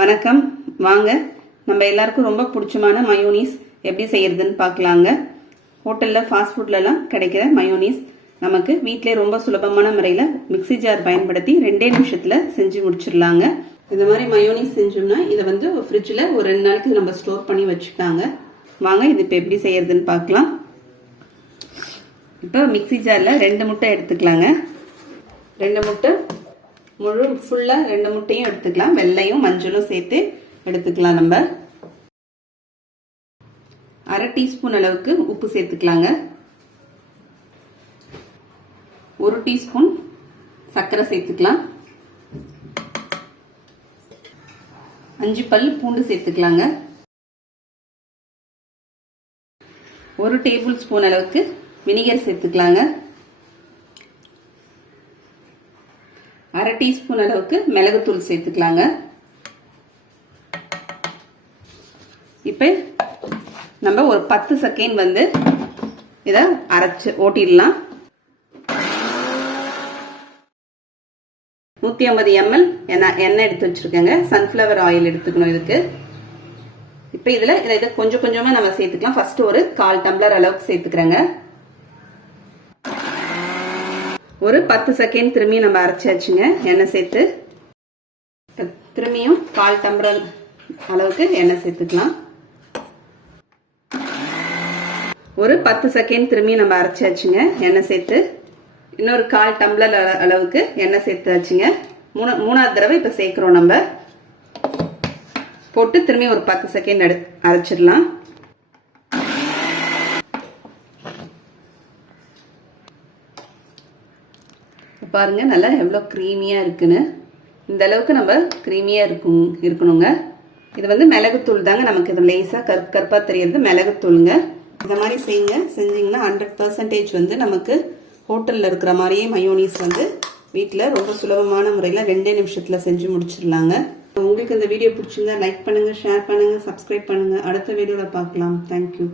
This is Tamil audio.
வணக்கம். வாங்க நம்ம எல்லாருக்கும் ரொம்ப பிடிச்சமான மயோனீஸ் எப்படி செய்யறதுன்னு பார்க்கலாங்க. ஹோட்டலில் ஃபாஸ்ட் ஃபுட்லலாம் கிடைக்கிற மயோனீஸ் நமக்கு வீட்டிலே ரொம்ப சுலபமான முறையில் மிக்ஸி ஜார் பயன்படுத்தி 2 நிமிஷத்தில் செஞ்சு முடிச்சிடலாங்க. இந்த மாதிரி மயோனீஸ் செஞ்சோம்னா இதை வந்து ஃப்ரிட்ஜில் ஒரு 2 நாளைக்கு நம்ம ஸ்டோர் பண்ணி வச்சுக்கலாங்க. வாங்க இது இப்போ எப்படி செய்யறதுன்னு பார்க்கலாம். இப்போ மிக்ஸி ஜாரில் 2 முட்டை எடுத்துக்கலாங்க. 2 முட்டை முழு ஃபுல்லாக 2 முட்டையும் எடுத்துக்கலாம். வெள்ளையும் மஞ்சளும் சேர்த்து எடுத்துக்கலாம். நம்ம 1/2 டீஸ்பூன் அளவுக்கு உப்பு சேர்த்துக்கலாங்க. 1 டீஸ்பூன் சர்க்கரை சேர்த்துக்கலாம். 5 பல் பூண்டு சேர்த்துக்கலாங்க. 1 டேபிள் ஸ்பூன் அளவுக்கு வினிகர் சேர்த்துக்கலாங்க. 1/2 டீஸ்பூன் அளவுக்கு மிளகுத்தூள் சேர்த்துக்கலாங்க. இப்போ நம்ம ஒரு 10 செகண்ட் வந்து இதை அரைச்சு ஓட்டிடலாம். 150 ml எண்ணெய் எடுத்து வச்சிருக்கேங்க. சன்ஃப்ளவர் ஆயில் எடுத்துக்கணும் இதுக்கு. இப்போ இதை கொஞ்சம் கொஞ்சமாக நம்ம சேர்த்துக்கலாம். ஃபர்ஸ்ட் ஒரு 1/4 டம்ளர் அளவுக்கு சேர்த்துக்கிறேங்க. ஒரு 10 செகண்ட் திரும்பி நம்ம அரைச்சாச்சுங்க. எண்ணெய் சேர்த்து திரும்பியும் 1/4 டம்ளர் அளவுக்கு எண்ணெய் சேர்த்துக்கலாம். ஒரு 10 செகண்ட் திரும்பி நம்ம அரைச்சாச்சுங்க. எண்ணெய் சேர்த்து இன்னொரு 1/4 டம்ளர் அளவுக்கு எண்ணெய் சேர்த்தாச்சுங்க. மூணாவது தடவை இப்போ சேர்க்குறோம். நம்ம போட்டு திரும்பி ஒரு 10 செகண்ட் அரைச்சிடலாம். பாருங்க நல்லா எவ்வளோ க்ரீமியா இருக்குன்னு. இந்த அளவுக்கு நம்ம க்ரீமியா இருக்கணுங்க. இது வந்து மிளகுத்தூள் தாங்க. நமக்கு இது லேசாக கருப்பா தெரியறது மிளகுத்தூளுங்க. இந்த மாதிரி செஞ்சீங்கன்னா 100% வந்து நமக்கு ஹோட்டலில் இருக்கிற மாதிரியே மயோனீஸ் வந்து வீட்டில் ரொம்ப சுலபமான முறையில் 2 நிமிஷத்தில் செஞ்சு முடிச்சிடலாங்க. உங்களுக்கு இந்த வீடியோ பிடிச்சிருந்தா லைக் பண்ணுங்க, ஷேர் பண்ணுங்க, சப்ஸ்கிரைப் பண்ணுங்க. அடுத்த வீடியோவில் பார்க்கலாம். தேங்க்யூ.